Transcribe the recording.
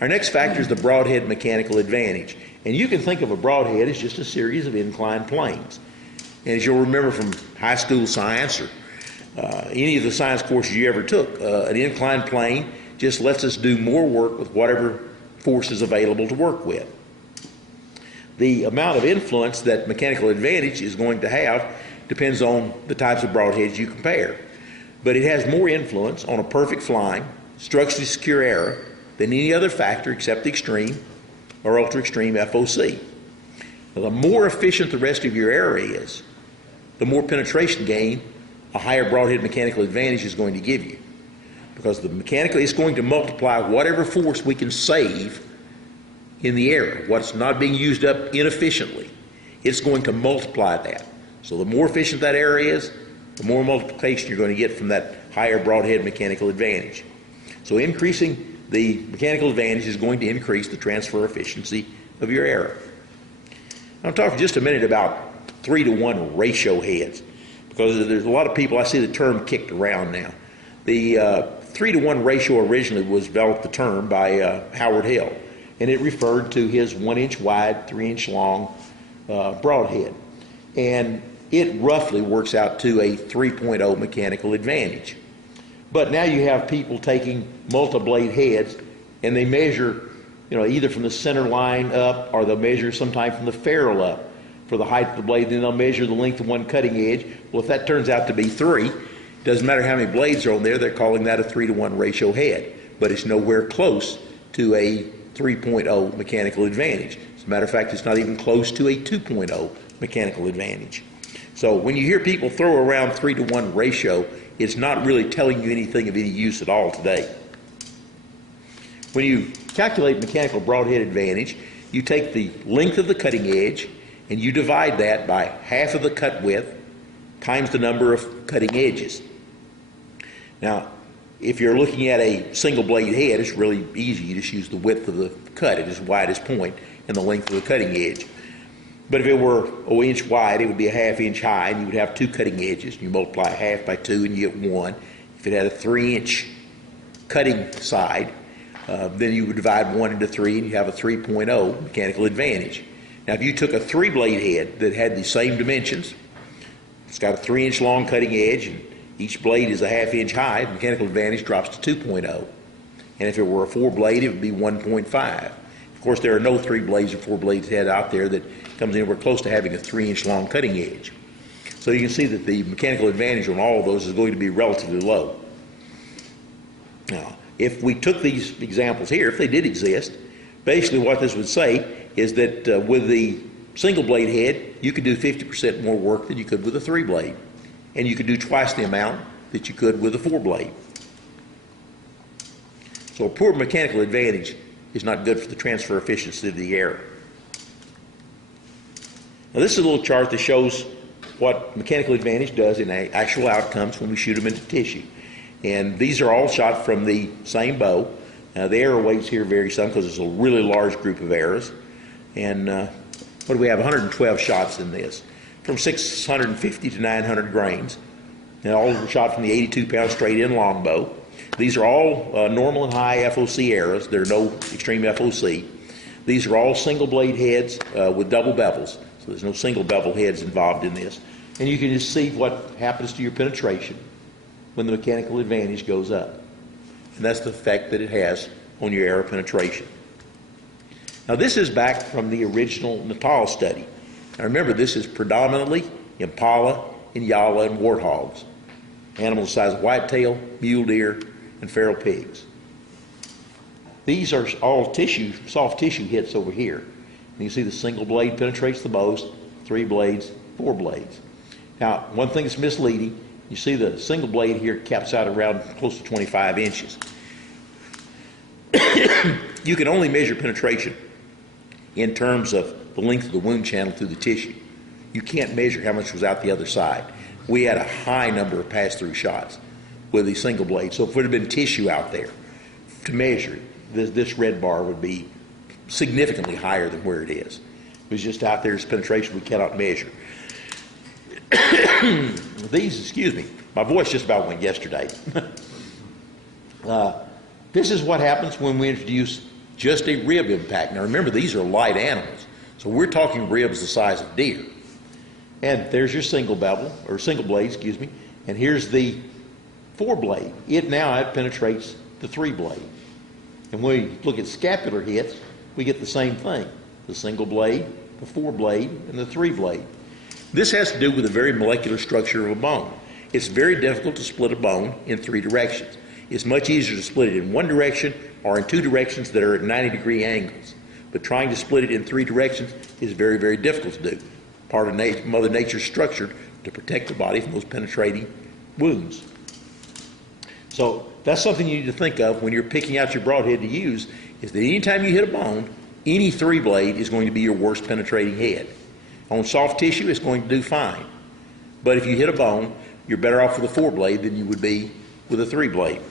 Our next factor is the broadhead mechanical advantage. And you can think of a broadhead as just a series of inclined planes. And as you'll remember from high school science or any of the science courses you ever took, an inclined plane just lets us do more work with whatever force is available to work with. The amount of influence that mechanical advantage is going to have depends on the types of broadheads you compare. But it has more influence on a perfect flying, structurally secure error than any other factor except the extreme or ultra extreme FOC. Now, the more efficient the rest of your error is, the more penetration gain a higher broadhead mechanical advantage is going to give you. Because the mechanical is going to multiply whatever force we can save in the error, what's not being used up inefficiently. It's going to multiply that. So the more efficient that error is, the more multiplication you're going to get from that higher broadhead mechanical advantage. So increasing the mechanical advantage is going to increase the transfer efficiency of your error. I'll talk for just a minute about 3-to-1 ratio heads, because there's a lot of people, I see the term kicked around now. The 3-to-1 ratio originally was developed, the term, by Howard Hill, and it referred to his 1-inch wide, 3-inch long broadhead. And it roughly works out to a 3.0 mechanical advantage. But now you have people taking multi-blade heads and they measure, either from the center line up, or they'll measure sometime from the ferrule up for the height of the blade, then they'll measure the length of one cutting edge. Well, if that turns out to be 3, doesn't matter how many blades are on there, they're calling that a 3-to-1 ratio head. But it's nowhere close to a 3.0 mechanical advantage. As a matter of fact, it's not even close to a 2.0 mechanical advantage. So when you hear people throw around 3-to-1 ratio, it's not really telling you anything of any use at all today. When you calculate mechanical broadhead advantage, you take the length of the cutting edge and you divide that by half of the cut width times the number of cutting edges. Now, if you're looking at a single blade head, it's really easy. You just use the width of the cut at its widest point and the length of the cutting edge. But if it were 1 inch wide, it would be a 1/2 inch high, and you would have 2 cutting edges. You multiply 1/2 by 2 and you get 1. If it had a 3-inch cutting side, then you would divide 1 into 3 and you have a 3.0 mechanical advantage. Now if you took a 3-blade head that had the same dimensions, it's got a 3-inch long cutting edge and each blade is a 1/2 inch high, the mechanical advantage drops to 2.0. And if it were a 4-blade, it would be 1.5. Of course, there are no 3 blades or 4 blades head out there that comes anywhere close to having a 3-inch long cutting edge. So you can see that the mechanical advantage on all of those is going to be relatively low. Now, if we took these examples here, if they did exist, basically what this would say is that with the single blade head, you could do 50% more work than you could with a 3-blade. And you could do twice the amount that you could with a 4-blade. So a poor mechanical advantage is not good for the transfer efficiency of the error. Now this is a little chart that shows what mechanical advantage does in actual outcomes when we shoot them into tissue. And these are all shot from the same bow. The error weights here vary some because it's a really large group of arrows. And what do we have? 112 shots in this, from 650 to 900 grains. And all were shot from the 82-pound straight-in longbow. These are all normal and high FOC arrows. There are no extreme FOC. These are all single blade heads with double bevels. So there's no single bevel heads involved in this. And you can just see what happens to your penetration when the mechanical advantage goes up. And that's the effect that it has on your arrow penetration. Now this is back from the original Natal study. Now remember, this is predominantly impala, inyala, and warthogs. Animals the size of whitetail, mule deer, and feral pigs. These are all tissue, soft tissue hits over here. And you see the single blade penetrates the most, 3 blades, 4 blades. Now, one thing that's misleading, you see the single blade here caps out around close to 25 inches. You can only measure penetration in terms of the length of the wound channel through the tissue. You can't measure how much was out the other side. We had a high number of pass-through shots with the single blade. So if there had been tissue out there to measure, this red bar would be significantly higher than where it is. It was just out there as penetration we cannot measure. These, excuse me, my voice just about went yesterday. This is what happens when we introduce just a rib impact. Now remember, these are light animals, so we're talking ribs the size of deer. And there's your single bevel, or single blade, excuse me, and here's the 4-blade. It penetrates the 3-blade. And when we look at scapular hits, we get the same thing, the single blade, the 4-blade, and the 3-blade. This has to do with the very molecular structure of a bone. It's very difficult to split a bone in 3 directions. It's much easier to split it in 1 direction or in 2 directions that are at 90-degree angles. But trying to split it in 3 directions is very, very difficult to do. Part of Mother Nature's structure to protect the body from those penetrating wounds. So that's something you need to think of when you're picking out your broadhead to use, is that anytime you hit a bone, any 3-blade is going to be your worst penetrating head. On soft tissue, it's going to do fine. But if you hit a bone, you're better off with a 4-blade than you would be with a 3-blade.